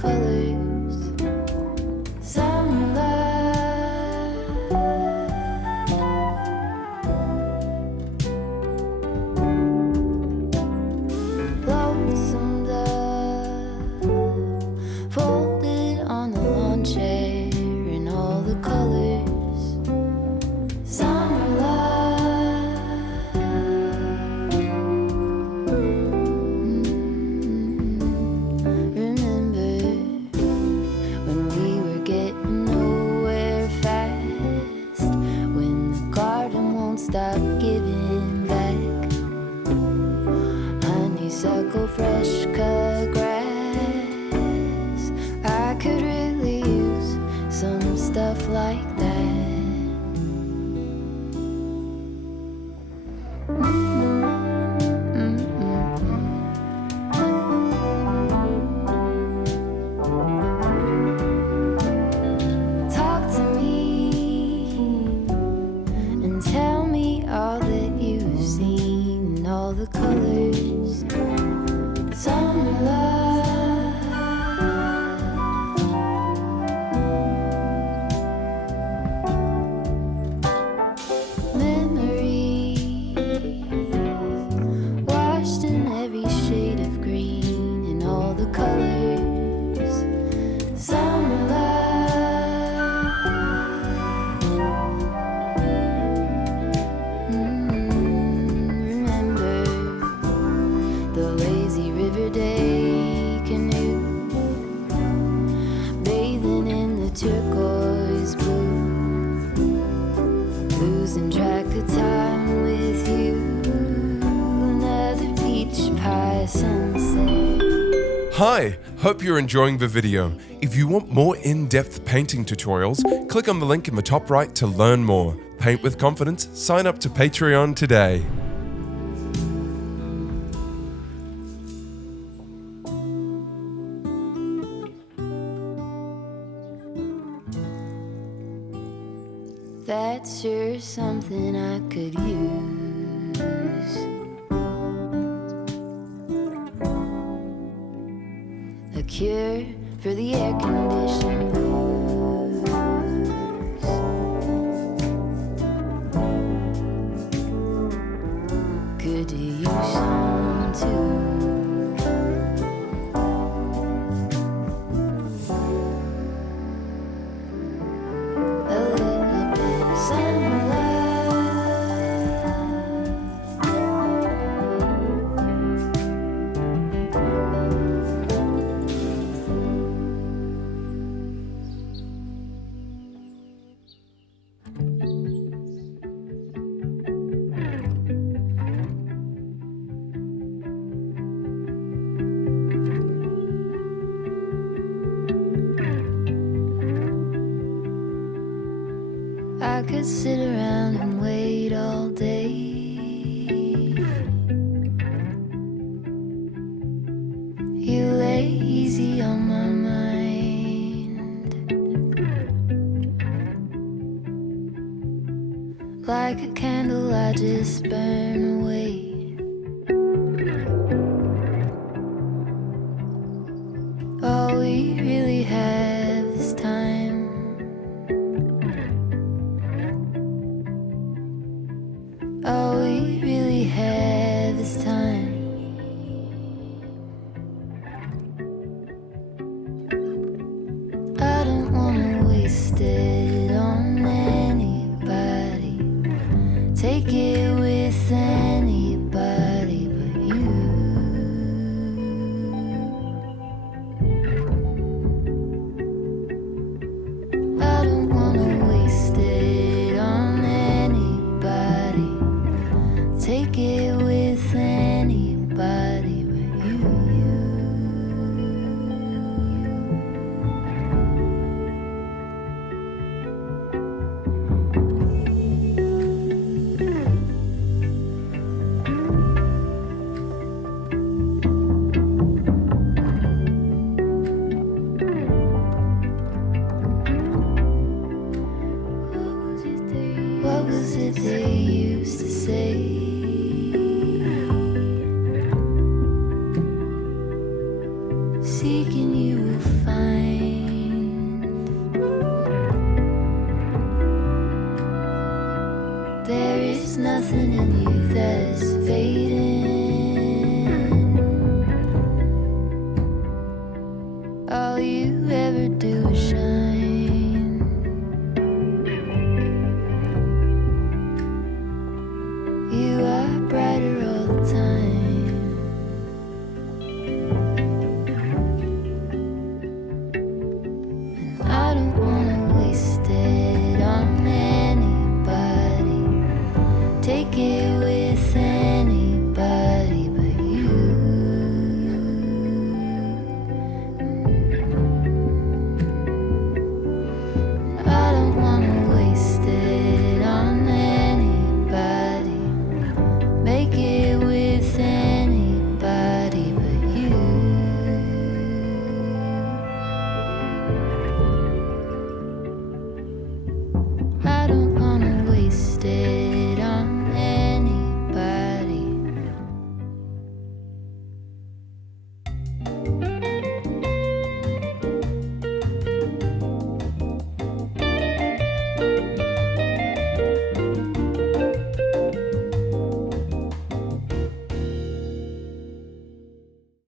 colors. Summer love, lonesome dove, folded on the lawn chair in all the colors. Summer love, remember when we were getting nowhere fast, when the garden won't stop giving back honeysuckle, fresh cut grass. I could really use some stuff like that. Talk to me and tell me all that you've seen, all the colors. Summer love, memories washed in every shade of green in all the colors. Summer love, remember the lazy river day canoe, bathing in the turquoise blue, losing track of time with you. Another peach pie sunset. Hi, hope you're enjoying the video. If you want more in-depth painting tutorials, click on the link in the top right to learn more. Paint with confidence, sign up to Patreon today. That's sure something I could use. A cure for the air conditioned blues. Could use some too. A little bit of summer I could sit around and wait all day. You lay easy on my mind, like a candle I just burn away. All we really have is time. All we really have is time. I don't wanna waste it on anybody. Take it with anybody but you. I don't wanna waste it on anybody. Take it with anybody but you. nothing in you that's fading. All you ever do is shine. You are brighter all the time. And I don't want